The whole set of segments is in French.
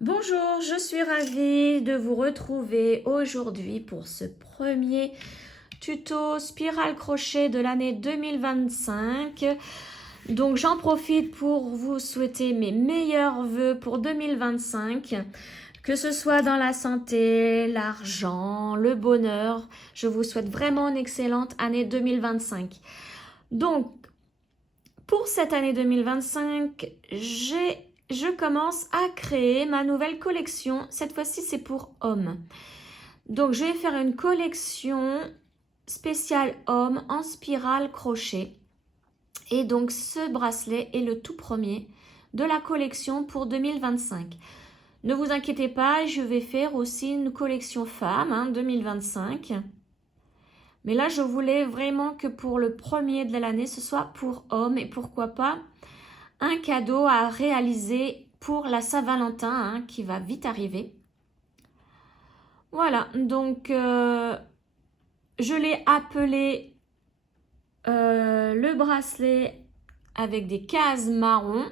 Bonjour, je suis ravie de vous retrouver aujourd'hui pour ce premier tuto spirale crochet de l'année 2025. Donc j'en profite pour vous souhaiter mes meilleurs vœux pour 2025, que ce soit dans la santé, l'argent, le bonheur. Je vous souhaite vraiment une excellente année 2025. Donc pour cette année 2025, je commence à créer ma nouvelle collection. Cette fois-ci, c'est pour hommes. Donc, je vais faire une collection spéciale homme en spirale crochet. Et donc, ce bracelet est le tout premier de la collection pour 2025. Ne vous inquiétez pas, je vais faire aussi une collection femme 2025. Mais là, je voulais vraiment que pour le premier de l'année, ce soit pour hommes et pourquoi pas un cadeau à réaliser pour la Saint-Valentin qui va vite arriver. Voilà, donc je l'ai appelé le bracelet avec des cases marron.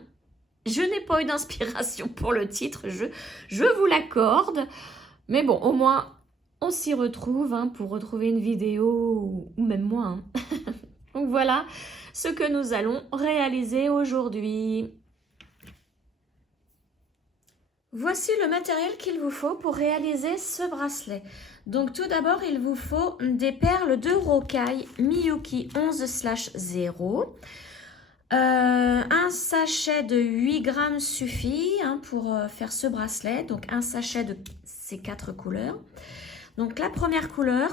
Je n'ai pas eu d'inspiration pour le titre, je vous l'accorde. Mais bon, au moins, on s'y retrouve pour retrouver une vidéo ou même moi. Donc voilà ce que nous allons réaliser aujourd'hui. Voici le matériel qu'il vous faut pour réaliser ce bracelet. Donc tout d'abord, il vous faut des perles de rocaille Miyuki 11/0. Un sachet de 8 grammes suffit pour faire ce bracelet. Donc un sachet de ces 4 couleurs. Donc la première couleur,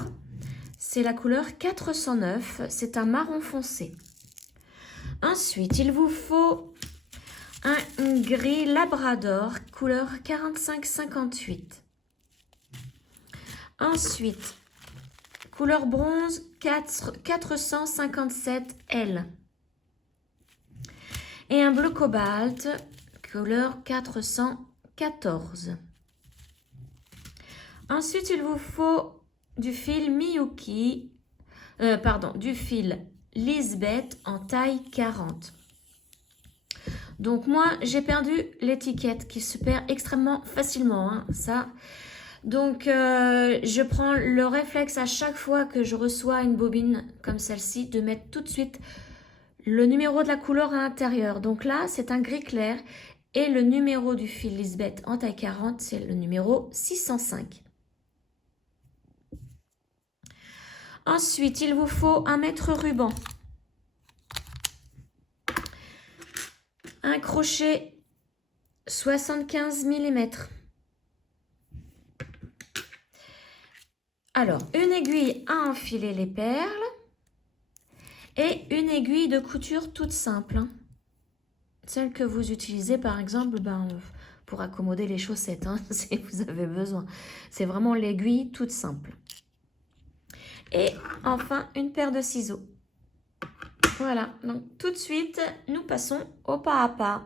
c'est la couleur 409. C'est un marron foncé. Ensuite, il vous faut un gris labrador, couleur 45-58. Ensuite, couleur bronze 457L. Et un bleu cobalt, couleur 414. Ensuite, il vous faut du fil Miyuki, du fil Lisbeth en taille 40. Donc moi, j'ai perdu l'étiquette qui se perd extrêmement facilement, ça. Donc je prends le réflexe à chaque fois que je reçois une bobine comme celle-ci de mettre tout de suite le numéro de la couleur à l'intérieur. Donc là, c'est un gris clair et le numéro du fil Lisbeth en taille 40, c'est le numéro 605. Ensuite, il vous faut un mètre ruban. Un crochet 75 mm. Alors, une aiguille à enfiler les perles et une aiguille de couture toute simple. Celle que vous utilisez par exemple pour accommoder les chaussettes, si vous avez besoin. C'est vraiment l'aiguille toute simple. Et enfin, une paire de ciseaux. Voilà, donc tout de suite, nous passons au pas à pas.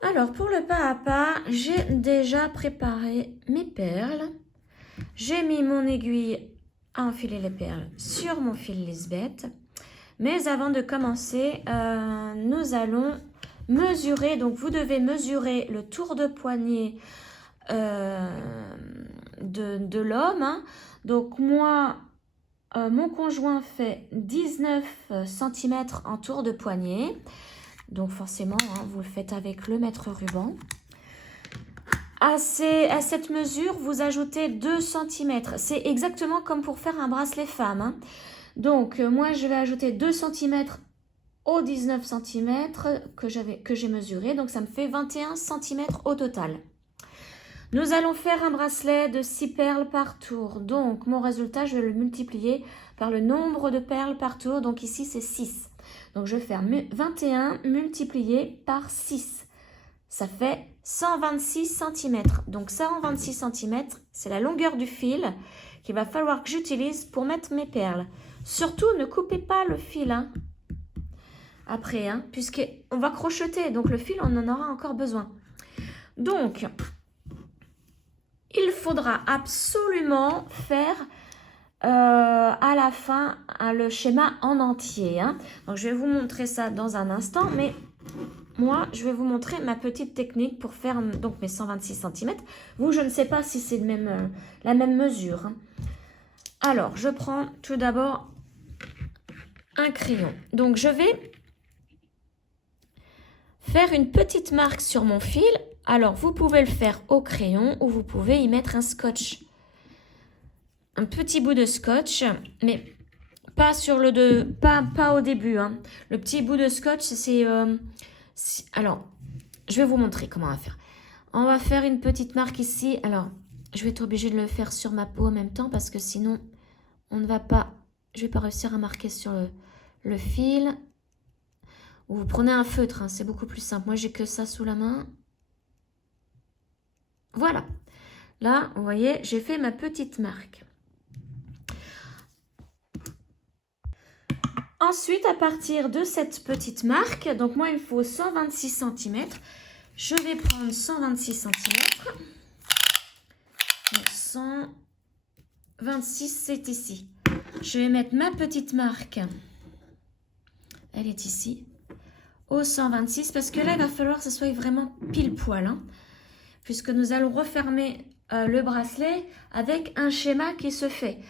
Alors, pour le pas à pas, j'ai déjà préparé mes perles. J'ai mis mon aiguille à enfiler les perles sur mon fil Lisbeth. Mais avant de commencer, nous allons mesurer. Donc, vous devez mesurer le tour de poignet de l'homme. Donc, moi, mon conjoint fait 19 cm en tour de poignet. Donc, forcément, vous le faites avec le mètre ruban. À cette mesure, vous ajoutez 2 cm. C'est exactement comme pour faire un bracelet femme. Donc, moi, je vais ajouter 2 cm aux 19 cm que j'ai mesuré. Donc, ça me fait 21 cm au total. Nous allons faire un bracelet de 6 perles par tour. Donc, mon résultat, je vais le multiplier par le nombre de perles par tour. Donc, ici, c'est 6. Donc, je vais faire 21 multiplié par 6. Ça fait 126 cm. Donc, 126 cm, c'est la longueur du fil qu'il va falloir que j'utilise pour mettre mes perles. Surtout, ne coupez pas le fil après, puisqu'on va crocheter. Donc, le fil, on en aura encore besoin. Donc, il faudra absolument faire à la fin le schéma en entier. Donc, je vais vous montrer ça dans un instant, mais moi, je vais vous montrer ma petite technique pour faire donc mes 126 cm. Vous, je ne sais pas si c'est la même mesure. Hein. Alors, je prends tout d'abord un crayon. Donc, je vais faire une petite marque sur mon fil. Alors, vous pouvez le faire au crayon ou vous pouvez y mettre un scotch. Un petit bout de scotch, mais pas sur pas au début. Hein. Le petit bout de scotch, c'est... alors, je vais vous montrer comment on va faire. On va faire une petite marque ici. Alors, je vais être obligée de le faire sur ma peau en même temps parce que sinon, on ne va pas... Je vais pas réussir à marquer sur le fil. Ou vous prenez un feutre, hein, c'est beaucoup plus simple. Moi, j'ai que ça sous la main. Voilà. Là, vous voyez, j'ai fait ma petite marque. Ensuite, à partir de cette petite marque, donc moi, il me faut 126 cm. Je vais prendre 126 cm. Donc 126, c'est ici. Je vais mettre ma petite marque. Elle est ici. Au 126, parce que là, il va falloir que ce soit vraiment pile poil. Hein, puisque nous allons refermer le bracelet avec un schéma qui se fait.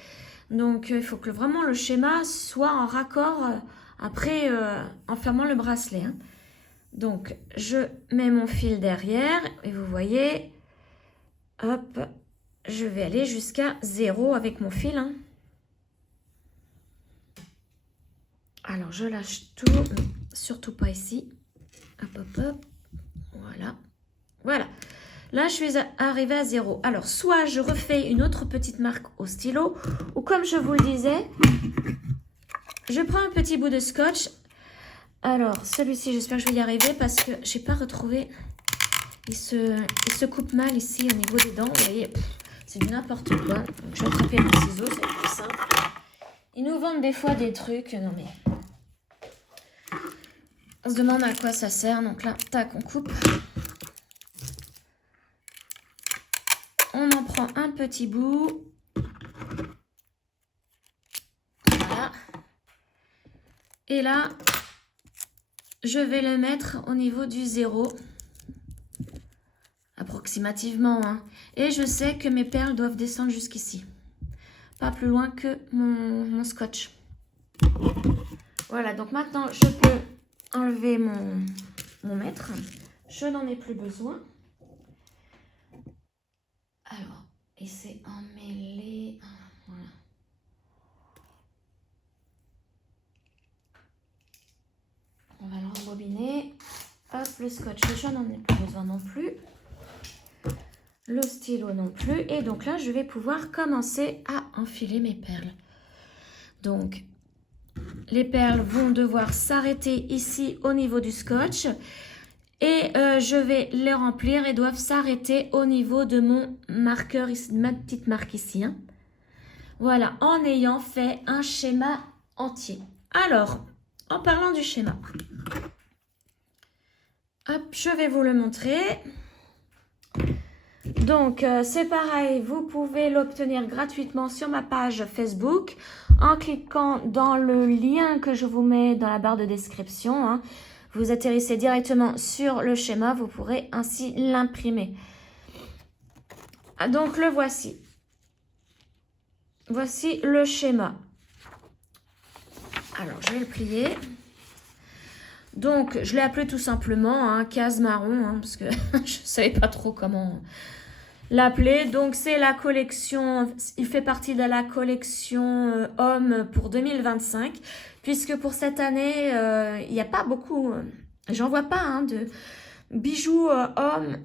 Donc, il faut que vraiment le schéma soit en raccord après en fermant le bracelet. Hein. Donc, je mets mon fil derrière et vous voyez, hop, je vais aller jusqu'à 0 avec mon fil. Hein. Alors, je lâche tout, surtout pas ici. Hop, hop, hop. Voilà. Voilà. Là, je suis arrivée à 0. Alors, soit je refais une autre petite marque au stylo, ou comme je vous le disais, je prends un petit bout de scotch. Alors, celui-ci, j'espère que je vais y arriver parce que je n'ai pas retrouvé. Il se coupe mal ici au niveau des dents. Vous voyez, c'est du n'importe quoi. Donc, je vais attraper mon ciseau, c'est plus simple. Ils nous vendent des fois des trucs. Non, mais... on se demande à quoi ça sert. Donc là, tac, on coupe. On en prend un petit bout. Voilà. Et là, je vais le mettre au niveau du 0. Approximativement. Hein. Et je sais que mes perles doivent descendre jusqu'ici. Pas plus loin que mon scotch. Voilà, donc maintenant, je peux enlever mon mètre. Je n'en ai plus besoin. Alors, et c'est emmêlé. Voilà. On va le rembobiner. Hop, le scotch, je n'en ai plus besoin non plus. Le stylo non plus. Et donc là, je vais pouvoir commencer à enfiler mes perles. Donc, les perles vont devoir s'arrêter ici au niveau du scotch. Et je vais les remplir et doivent s'arrêter au niveau de mon marqueur, ici, ma petite marque ici. Hein. Voilà, en ayant fait un schéma entier. Alors, en parlant du schéma, hop, je vais vous le montrer. Donc, c'est pareil, vous pouvez l'obtenir gratuitement sur ma page Facebook en cliquant dans le lien que je vous mets dans la barre de description. Hein. Vous atterrissez directement sur le schéma, vous pourrez ainsi l'imprimer. Donc, le voici. Voici le schéma. Alors, je vais le plier. Donc, je l'ai appelé tout simplement hein, case marron, hein, parce que je ne savais pas trop comment l'appeler. Donc, c'est la collection, il fait partie de la collection Homme pour 2025, puisque pour cette année, il n'y a pas beaucoup, j'en vois pas, hein, de bijoux Homme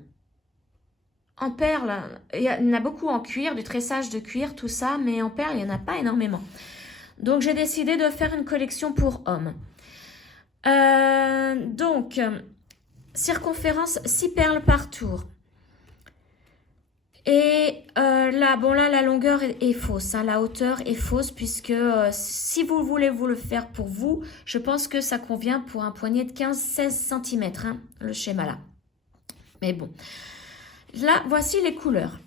en perles. Il y en a beaucoup en cuir, du tressage de cuir, tout ça, mais en perles, il n'y en a pas énormément. Donc, j'ai décidé de faire une collection pour Homme. Donc, circonférence 6 perles par tour. Et là, bon là, la longueur est fausse, hein, la hauteur est fausse puisque si vous voulez vous le faire pour vous, je pense que ça convient pour un poignet de 15-16 cm, hein, le schéma là. Mais bon, là, voici les couleurs.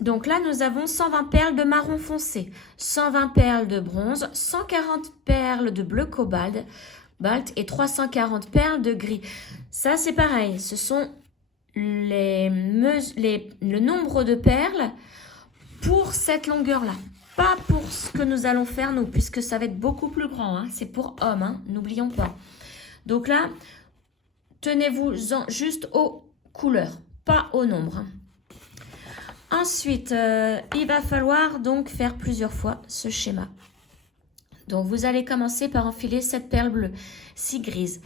Donc là, nous avons 120 perles de marron foncé, 120 perles de bronze, 140 perles de bleu cobalt, cobalt et 340 perles de gris. Ça, c'est pareil. Ce sont le nombre de perles pour cette longueur-là. Pas pour ce que nous allons faire, nous, puisque ça va être beaucoup plus grand. Hein. C'est pour hommes, hein, n'oublions pas. Donc là, tenez-vous-en juste aux couleurs, pas au nombre. Hein. Ensuite, il va falloir donc faire plusieurs fois ce schéma. Donc, vous allez commencer par enfiler 7 perles bleues, 6 grises.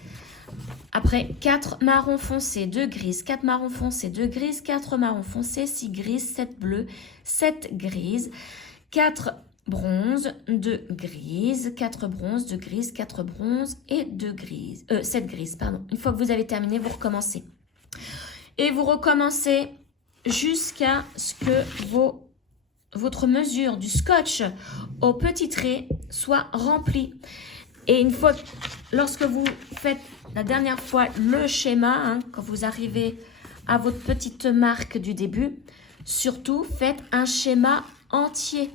Après, 4 marrons foncés, 2 grises, 4 marrons foncés, 2 grises, 4 marrons foncés, 6 grises, 7 bleus, 7 grises, 4 bronzes, 2 grises, 4 bronzes, 2 grises, 4 bronzes et 2 grises. 7 grises, pardon. Une fois que vous avez terminé, vous recommencez. Et vous recommencez jusqu'à ce que votre mesure du scotch au petit trait soit remplie. Et une fois, lorsque vous faites la dernière fois le schéma, hein, quand vous arrivez à votre petite marque du début, surtout faites un schéma entier.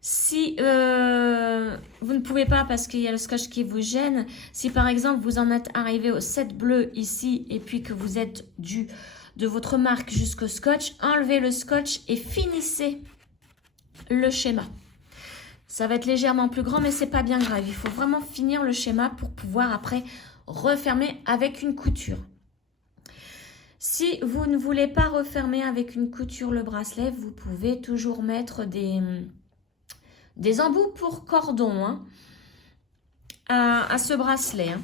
Si vous ne pouvez pas parce qu'il y a le scotch qui vous gêne, si par exemple vous en êtes arrivé au 7 bleu ici et puis que vous êtes de votre marque jusqu'au scotch, enlevez le scotch et finissez le schéma. Ça va être légèrement plus grand, mais c'est pas bien grave. Il faut vraiment finir le schéma pour pouvoir après refermer avec une couture. Si vous ne voulez pas refermer avec une couture le bracelet, vous pouvez toujours mettre des embouts pour cordon hein, à ce bracelet. Hein.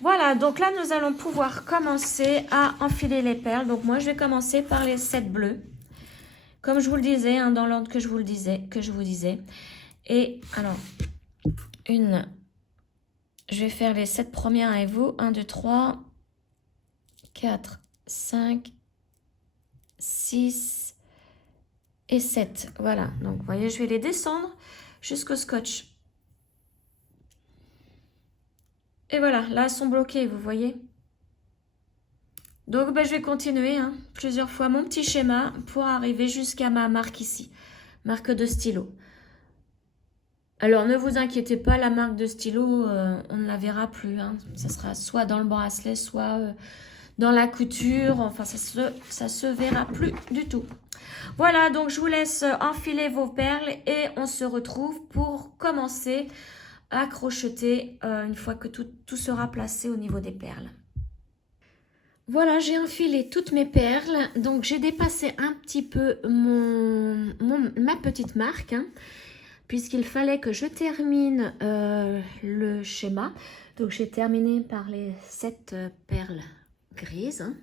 Voilà, donc là, nous allons pouvoir commencer à enfiler les perles. Donc moi, je vais commencer par les 7 bleus. Comme je vous le disais, hein, dans l'ordre que je vous disais. Et alors, je vais faire les 7 premières avec vous. 1, 2, 3, 4, 5, 6 et 7. Voilà, donc vous voyez, je vais les descendre jusqu'au scotch. Et voilà, là, elles sont bloquées, vous voyez. Donc, je vais continuer hein, plusieurs fois mon petit schéma pour arriver jusqu'à ma marque ici, marque de stylo. Alors, ne vous inquiétez pas, la marque de stylo, on ne la verra plus. Hein. Ça sera soit dans le bracelet, soit dans la couture. Enfin, ça se verra plus du tout. Voilà, donc je vous laisse enfiler vos perles et on se retrouve pour commencer à crocheter une fois que tout sera placé au niveau des perles. Voilà, j'ai enfilé toutes mes perles, donc j'ai dépassé un petit peu ma petite marque, hein, puisqu'il fallait que je termine le schéma. Donc j'ai terminé par les 7 perles grises. Hein.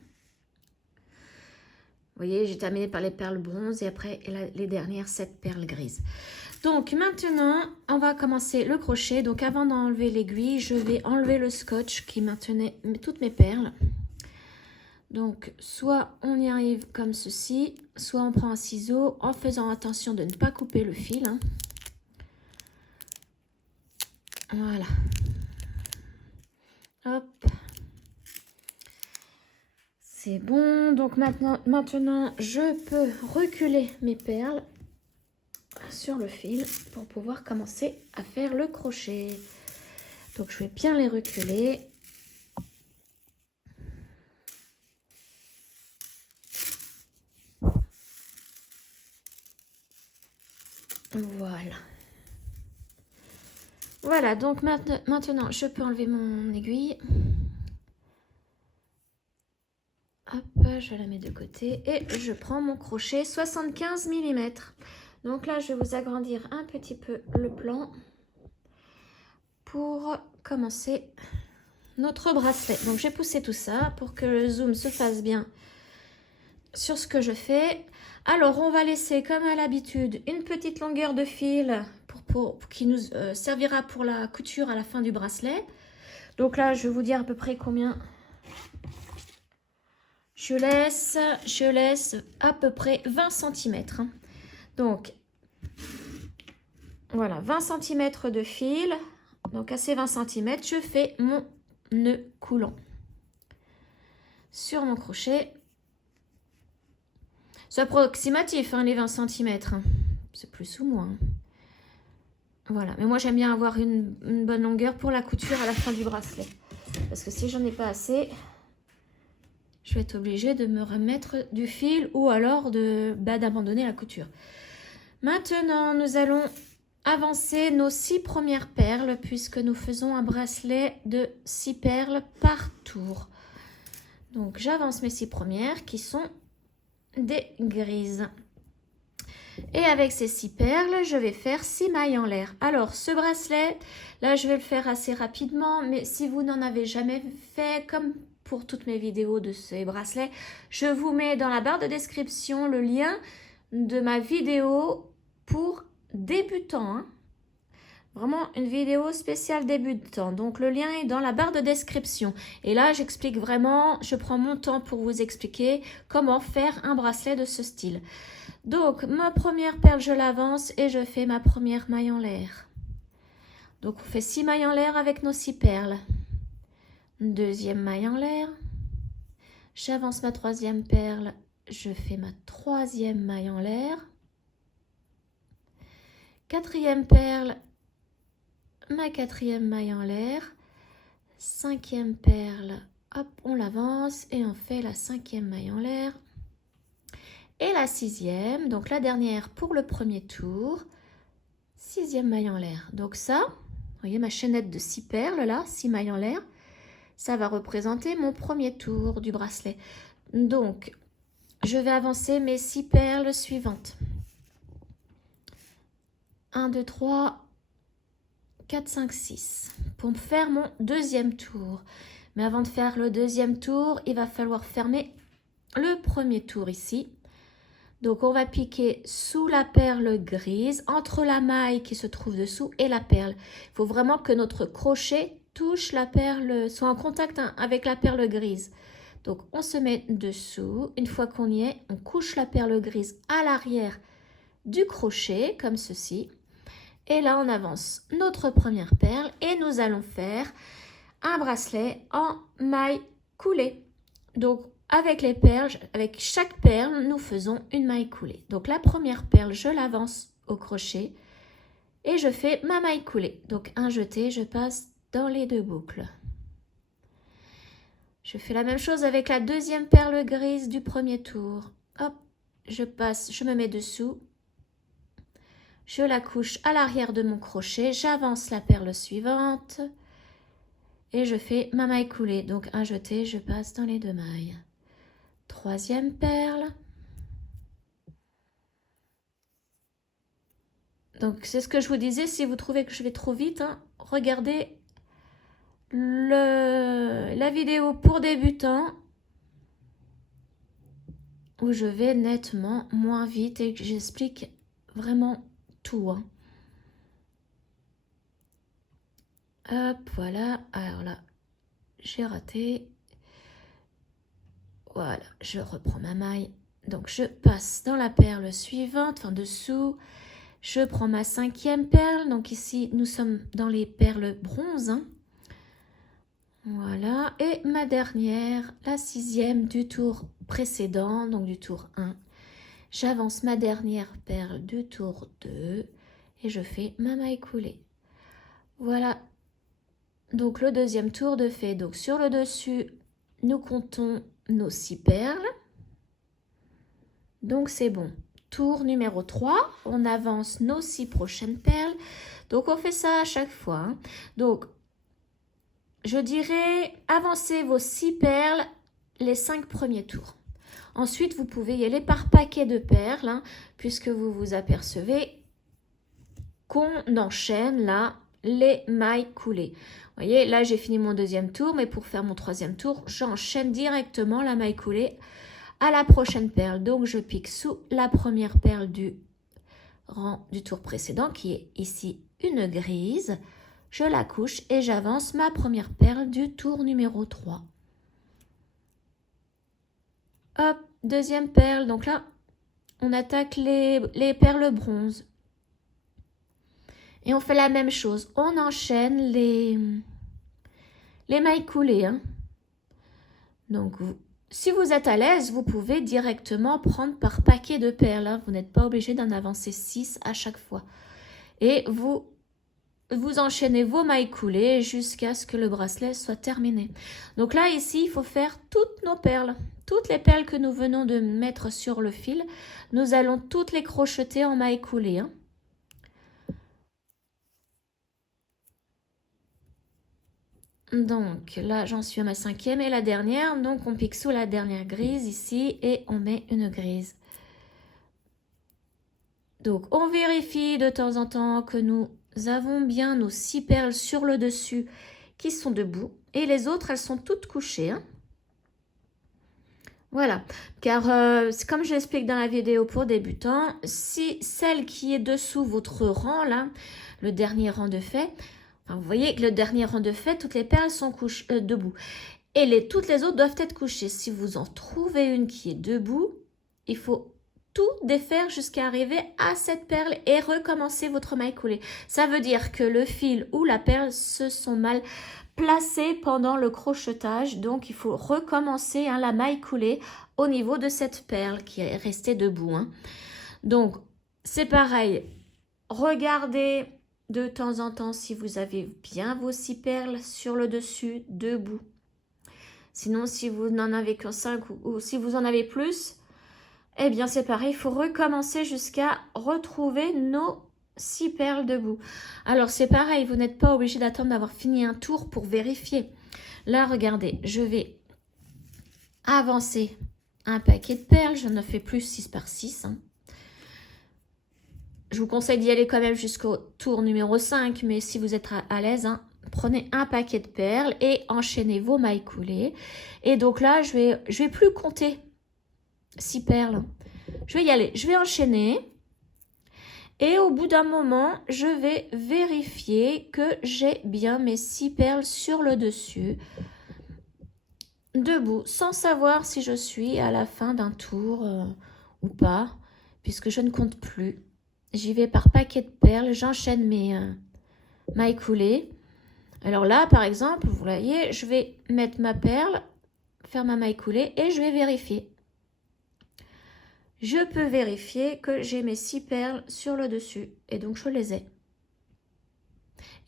Vous voyez, j'ai terminé par les perles bronzes et après les dernières 7 perles grises. Donc maintenant, on va commencer le crochet. Donc avant d'enlever l'aiguille, je vais enlever le scotch qui maintenait toutes mes perles. Donc, soit on y arrive comme ceci, soit on prend un ciseau en faisant attention de ne pas couper le fil. Hein. Voilà. Hop. C'est bon. Donc maintenant, je peux reculer mes perles sur le fil pour pouvoir commencer à faire le crochet. Donc, je vais bien les reculer. Voilà. Voilà, donc maintenant, je peux enlever mon aiguille. Hop, je la mets de côté et je prends mon crochet 75 mm. Donc là, je vais vous agrandir un petit peu le plan pour commencer notre bracelet. Donc, j'ai poussé tout ça pour que le zoom se fasse bien sur ce que je fais. Alors, on va laisser, comme à l'habitude, une petite longueur de fil qui nous servira pour la couture à la fin du bracelet. Donc là, je vais vous dire à peu près combien je laisse à peu près 20 cm. Hein. Donc, voilà, 20 cm de fil. Donc, à ces 20 cm, je fais mon nœud coulant sur mon crochet. C'est approximatif, hein, les 20 cm. Hein. C'est plus ou moins. Voilà, mais moi j'aime bien avoir une bonne longueur pour la couture à la fin du bracelet. Parce que si j'en ai pas assez, je vais être obligée de me remettre du fil ou alors d'abandonner la couture. Maintenant, nous allons avancer nos 6 premières perles puisque nous faisons un bracelet de 6 perles par tour. Donc j'avance mes 6 premières qui sont des grises. Et avec ces 6 perles, je vais faire 6 mailles en l'air. Alors, ce bracelet, là, je vais le faire assez rapidement, mais si vous n'en avez jamais fait, comme pour toutes mes vidéos de ces bracelets, je vous mets dans la barre de description le lien de ma vidéo pour débutants. Hein. Vraiment une vidéo spéciale débutant. Donc, le lien est dans la barre de description. Et là, j'explique vraiment, je prends mon temps pour vous expliquer comment faire un bracelet de ce style. Donc, ma première perle, je l'avance et je fais ma première maille en l'air. Donc, on fait 6 mailles en l'air avec nos 6 perles. Deuxième maille en l'air. J'avance ma troisième perle. Je fais ma troisième maille en l'air. Quatrième perle. Ma quatrième maille en l'air. Cinquième perle. Hop, on l'avance et on fait la cinquième maille en l'air. Et la sixième, donc la dernière pour le premier tour, sixième maille en l'air. Donc ça, vous voyez ma chaînette de 6 perles là, 6 mailles en l'air, ça va représenter mon premier tour du bracelet. Donc, je vais avancer mes 6 perles suivantes. 1, 2, 3, 4, 5, 6. Pour me faire mon deuxième tour. Mais avant de faire le deuxième tour, il va falloir fermer le premier tour ici. Donc, on va piquer sous la perle grise, entre la maille qui se trouve dessous et la perle. Il faut vraiment que notre crochet touche la perle, soit en contact avec la perle grise. Donc, on se met dessous. Une fois qu'on y est, on couche la perle grise à l'arrière du crochet, comme ceci. Et là, on avance notre première perle et nous allons faire un bracelet en maille coulée. Donc, avec les perles, avec chaque perle, nous faisons une maille coulée. Donc, la première perle, je l'avance au crochet et je fais ma maille coulée. Donc, un jeté, je passe dans les 2 boucles. Je fais la même chose avec la deuxième perle grise du premier tour. Hop, je passe, je me mets dessous. Je la couche à l'arrière de mon crochet. J'avance la perle suivante et je fais ma maille coulée. Donc, un jeté, je passe dans les 2 mailles. Troisième perle. Donc, c'est ce que je vous disais. Si vous trouvez que je vais trop vite, hein, regardez la vidéo pour débutants où je vais nettement moins vite et que j'explique vraiment tout. Hein. Hop, voilà. Alors là, j'ai raté. Voilà, je reprends ma maille. Donc, je passe dans la perle suivante, enfin dessous. Je prends ma cinquième perle. Donc, ici, nous sommes dans les perles bronze. Hein. Voilà. Et ma dernière, la sixième du tour précédent, donc du tour 1. J'avance ma dernière perle du tour 2 et je fais ma maille coulée. Voilà. Donc, le deuxième tour de fait. Donc, sur le dessus, nous comptons nos 6 perles. Donc, c'est bon. Tour numéro 3, on avance nos 6 prochaines perles. Donc, on fait ça à chaque fois. Hein. Donc, je dirais, avancez vos 6 perles les 5 premiers tours. Ensuite, vous pouvez y aller par paquet de perles, hein, puisque vous vous apercevez qu'on enchaîne là les mailles coulées. Vous voyez, là, j'ai fini mon deuxième tour, mais pour faire mon troisième tour, j'enchaîne directement la maille coulée à la prochaine perle. Donc, je pique sous la première perle du rang du tour précédent, qui est ici une grise. Je la couche et j'avance ma première perle du tour numéro 3. Hop, deuxième perle. Donc là, on attaque les perles bronze. Et on fait la même chose. On enchaîne les mailles coulées. Hein. Donc, si vous êtes à l'aise, vous pouvez directement prendre par paquet de perles. Hein. Vous n'êtes pas obligé d'en avancer 6 à chaque fois. Et vous vous enchaînez vos mailles coulées jusqu'à ce que le bracelet soit terminé. Donc là, ici, il faut faire toutes nos perles. Toutes les perles que nous venons de mettre sur le fil, nous allons toutes les crocheter en mailles coulées. Hein. Donc là, j'en suis à ma 5e et la dernière. Donc on pique sous la dernière grise ici et on met une grise. Donc on vérifie de temps en temps que nous avons bien nos 6 perles sur le dessus qui sont debout. Et les autres, elles sont toutes couchées. Hein. Voilà, car comme je l'explique dans la vidéo pour débutants, si celle qui est dessous votre rang, là, le dernier rang de fait, enfin, vous voyez que le dernier rang de fait, toutes les perles sont debout. Et toutes les autres doivent être couchées. Si vous en trouvez une qui est debout, il faut tout défaire jusqu'à arriver à cette perle et recommencer votre maille coulée. Ça veut dire que le fil ou la perle se sont mal placés pendant le crochetage. Donc, il faut recommencer la maille coulée au niveau de cette perle qui est restée debout. Hein. Donc, c'est pareil. Regardez de temps en temps si vous avez bien vos 6 perles sur le dessus, debout. Sinon, si vous n'en avez que 5 ou si vous en avez plus, eh bien c'est pareil, il faut recommencer jusqu'à retrouver nos 6 perles debout. Alors c'est pareil, vous n'êtes pas obligé d'attendre d'avoir fini un tour pour vérifier. Là, regardez, je vais avancer un paquet de perles, je ne fais plus 6 par 6. Hein. Je vous conseille d'y aller quand même jusqu'au tour numéro 5, mais si vous êtes à l'aise, hein, prenez un paquet de perles et enchaînez vos mailles coulées. Et donc là, je vais plus compter 6 perles. Je vais y aller, je vais enchaîner. Et au bout d'un moment, je vais vérifier que j'ai bien mes 6 perles sur le dessus, debout, sans savoir si je suis à la fin d'un tour ou pas, puisque je ne compte plus. J'y vais par paquet de perles, j'enchaîne mes mailles coulées. Alors là, par exemple, vous voyez, je vais mettre ma perle, faire ma maille coulée et je vais vérifier. Je peux vérifier que j'ai mes 6 perles sur le dessus et donc je les ai.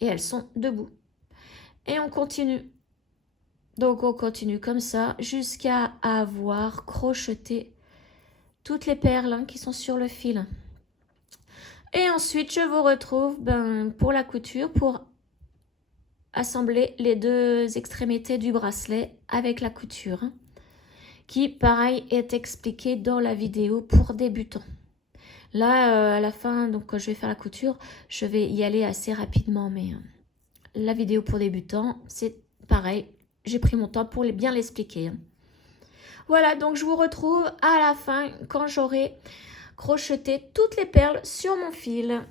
Et elles sont debout. Et on continue. Donc on continue comme ça jusqu'à avoir crocheté toutes les perles qui sont sur le fil. Et ensuite, je vous retrouve pour la couture, pour assembler les 2 extrémités du bracelet avec la couture, qui, pareil, est expliqué dans la vidéo pour débutants. Là, à la fin, donc quand je vais faire la couture, je vais y aller assez rapidement, mais la vidéo pour débutants, c'est pareil, j'ai pris mon temps pour bien l'expliquer. Voilà, donc je vous retrouve à la fin quand j'aurai crocheté toutes les perles sur mon fil.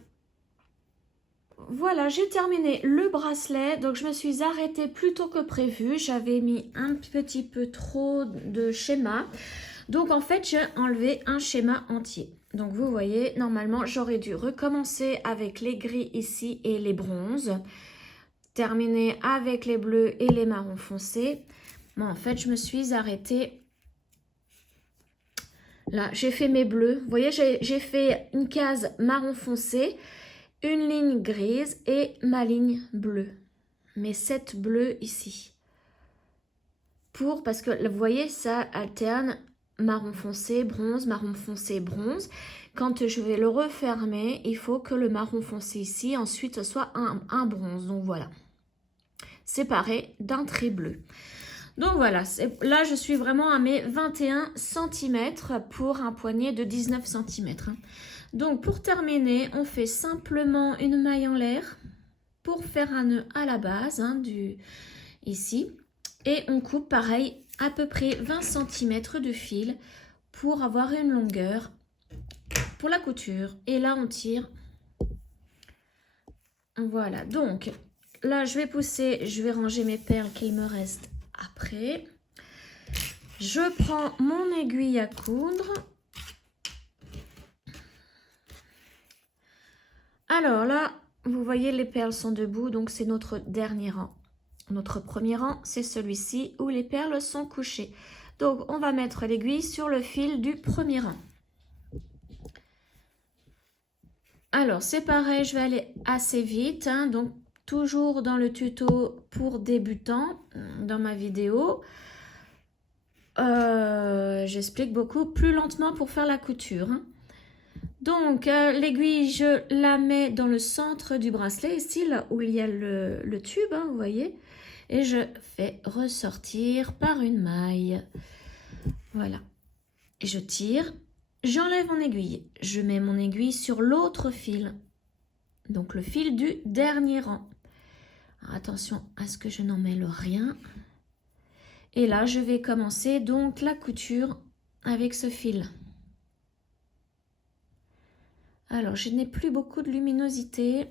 Voilà, j'ai terminé le bracelet, donc je me suis arrêtée plus tôt que prévu. J'avais mis un petit peu trop de schéma. Donc en fait, j'ai enlevé un schéma entier. Donc vous voyez, normalement, j'aurais dû recommencer avec les gris ici et les bronzes. Terminer avec les bleus et les marrons foncés. Mais en fait, je me suis arrêtée. Là, j'ai fait mes bleus. Vous voyez, j'ai fait une case marron foncé, une ligne grise et ma ligne bleue. Mes 7 bleus ici. Parce que vous voyez, ça alterne marron foncé, bronze, marron foncé, bronze. Quand je vais le refermer, il faut que le marron foncé ici, ensuite, soit un bronze. Donc voilà. Séparé d'un trait bleu. Donc voilà, là je suis vraiment à mes 21 cm pour un poignet de 19 cm. Donc pour terminer, on fait simplement une maille en l'air pour faire un nœud à la base ici. Et on coupe pareil à peu près 20 cm de fil pour avoir une longueur pour la couture. Et là on tire. Voilà, donc là je vais pousser, je vais ranger mes perles qu'il me reste après. Je prends mon aiguille à coudre. Alors là, vous voyez les perles sont debout, donc c'est notre dernier rang. Notre premier rang, c'est celui-ci où les perles sont couchées. Donc on va mettre l'aiguille sur le fil du premier rang. Alors c'est pareil, je vais aller assez vite, donc toujours dans le tuto pour débutants, dans ma vidéo, j'explique beaucoup plus lentement pour faire la couture. Donc, l'aiguille, je la mets dans le centre du bracelet, ici, là où il y a le tube, vous voyez. Et je fais ressortir par une maille. Voilà. Et je tire, j'enlève mon aiguille. Je mets mon aiguille sur l'autre fil. Donc, le fil du dernier rang. Alors, attention à ce que je n'en mêle rien. Et là, je vais commencer donc la couture avec ce fil. Alors, je n'ai plus beaucoup de luminosité.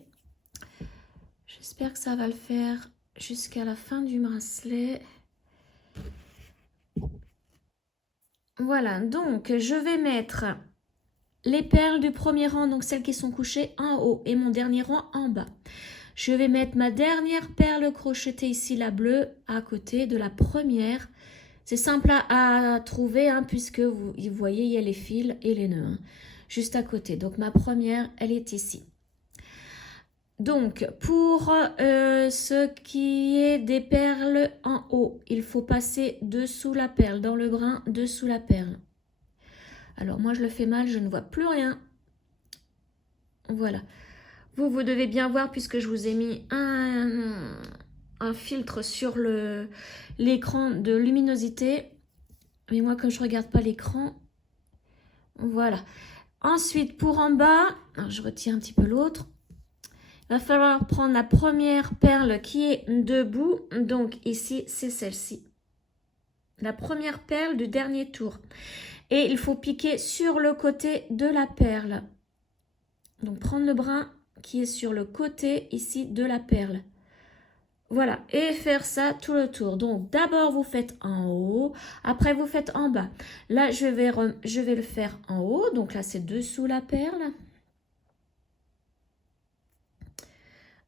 J'espère que ça va le faire jusqu'à la fin du bracelet. Voilà, donc je vais mettre les perles du premier rang, donc celles qui sont couchées en haut, et mon dernier rang en bas. Je vais mettre ma dernière perle crochetée ici, la bleue, à côté de la première. C'est simple à trouver, puisque vous voyez, il y a les fils et les nœuds, juste à côté. Donc ma première, elle est ici. Donc pour ce qui est des perles en haut, il faut passer dessous la perle, dans le brin, dessous la perle. Alors moi je le fais mal, je ne vois plus rien. Voilà. Vous devez bien voir puisque je vous ai mis un filtre sur l'écran de luminosité. Mais moi comme je ne regarde pas l'écran, voilà. Ensuite pour en bas, alors, je retire un petit peu l'autre. Il va falloir prendre la première perle qui est debout. Donc ici c'est celle-ci. La première perle du dernier tour. Et il faut piquer sur le côté de la perle. Donc prendre le brin qui est sur le côté ici de la perle. Voilà, et faire ça tout le tour. Donc d'abord vous faites en haut, après vous faites en bas. Là je vais le faire en haut, donc là c'est dessous la perle.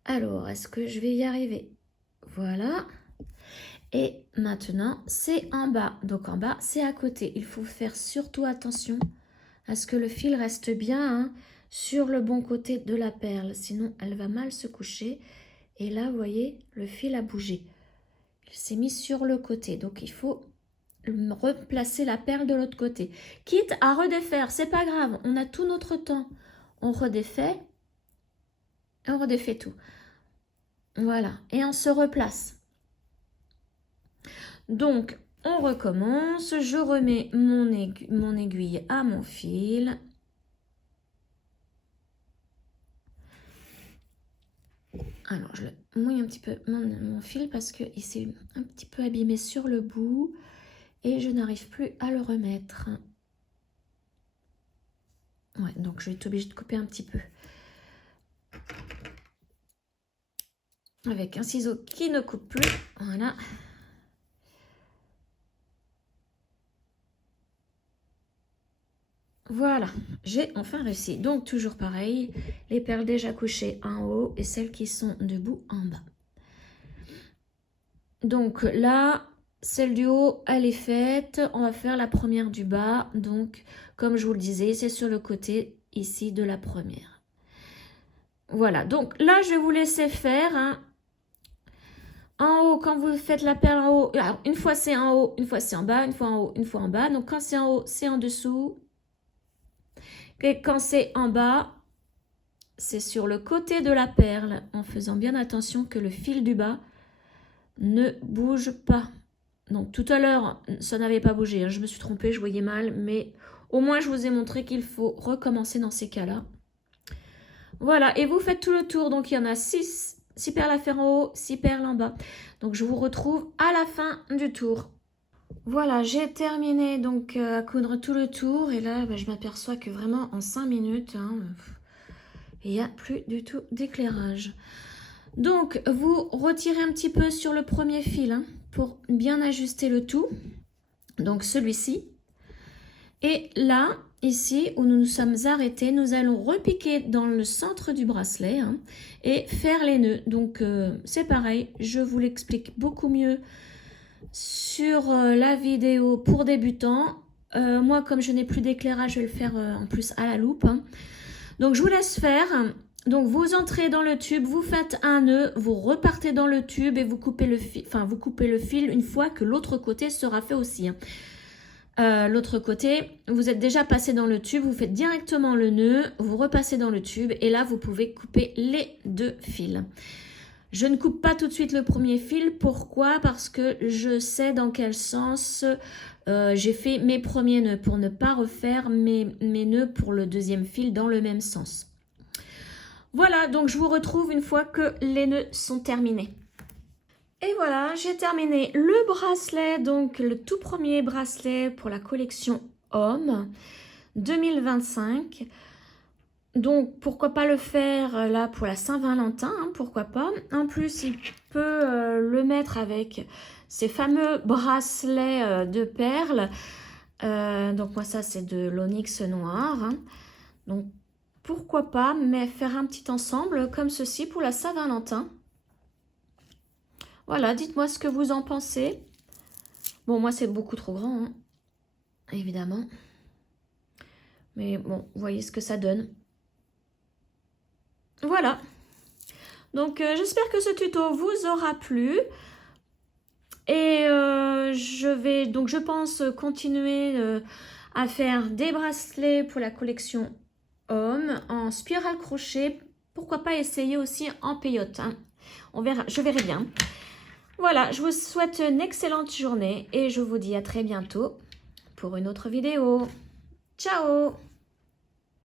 Alors, est-ce que je vais y arriver? Voilà. Et maintenant c'est en bas. Donc en bas c'est à côté. Il faut faire surtout attention à ce que le fil reste bien sur le bon côté de la perle, sinon elle va mal se coucher. Et là, vous voyez, le fil a bougé. Il s'est mis sur le côté, donc il faut replacer la perle de l'autre côté. Quitte à redéfaire, c'est pas grave, on a tout notre temps. On redéfait tout. Voilà, et on se replace. Donc, on recommence, je remets mon aiguille à mon fil. Alors, je le mouille un petit peu mon fil parce qu'il s'est un petit peu abîmé sur le bout et je n'arrive plus à le remettre. Ouais, donc je vais être obligée de couper un petit peu. Avec un ciseau qui ne coupe plus. Voilà. Voilà, j'ai enfin réussi. Donc, toujours pareil, les perles déjà couchées en haut et celles qui sont debout en bas. Donc là, celle du haut, elle est faite. On va faire la première du bas. Donc, comme je vous le disais, c'est sur le côté ici de la première. Voilà, donc là, je vais vous laisser faire. En haut, quand vous faites la perle en haut, alors une fois c'est en haut, une fois c'est en bas, une fois en haut, une fois en bas. Donc quand c'est en haut, c'est en dessous. Et quand c'est en bas, c'est sur le côté de la perle, en faisant bien attention que le fil du bas ne bouge pas. Donc tout à l'heure, ça n'avait pas bougé, je me suis trompée, je voyais mal, mais au moins je vous ai montré qu'il faut recommencer dans ces cas-là. Voilà, et vous faites tout le tour, donc il y en a 6 perles à faire en haut, 6 perles en bas. Donc je vous retrouve à la fin du tour. Voilà, j'ai terminé donc à coudre tout le tour et là je m'aperçois que vraiment en 5 minutes, il n'y a plus du tout d'éclairage. Donc vous retirez un petit peu sur le premier fil pour bien ajuster le tout. Donc celui-ci. Et là, ici où nous nous sommes arrêtés, nous allons repiquer dans le centre du bracelet et faire les nœuds. Donc c'est pareil, je vous l'explique beaucoup mieux sur la vidéo pour débutants. Moi, comme je n'ai plus d'éclairage, je vais le faire en plus à la loupe. Donc je vous laisse faire. Donc vous entrez dans le tube, vous faites un nœud, vous repartez dans le tube et vous coupez le fil, vous coupez le fil une fois que l'autre côté sera fait aussi. L'autre côté, vous êtes déjà passé dans le tube, vous faites directement le nœud, vous repassez dans le tube et là vous pouvez couper les deux fils. Je ne coupe pas tout de suite le premier fil, pourquoi? Parce que je sais dans quel sens j'ai fait mes premiers nœuds pour ne pas refaire mes nœuds pour le deuxième fil dans le même sens. Voilà, donc je vous retrouve une fois que les nœuds sont terminés. Et voilà, j'ai terminé le bracelet, donc le tout premier bracelet pour la collection Homme 2025. Donc pourquoi pas le faire là pour la Saint-Valentin, hein, pourquoi pas. En plus, il peut le mettre avec ces fameux bracelets de perles. Donc moi ça c'est de l'onyx noir. Hein. Donc pourquoi pas, mais faire un petit ensemble comme ceci pour la Saint-Valentin. Voilà, dites-moi ce que vous en pensez. Bon, moi, c'est beaucoup trop grand, hein, évidemment. Mais bon, vous voyez ce que ça donne. Voilà. Donc, j'espère que ce tuto vous aura plu. Et je pense, continuer à faire des bracelets pour la collection Homme en spirale crochet. Pourquoi pas essayer aussi en peyote, hein. On verra, je verrai bien. Voilà, je vous souhaite une excellente journée et je vous dis à très bientôt pour une autre vidéo. Ciao!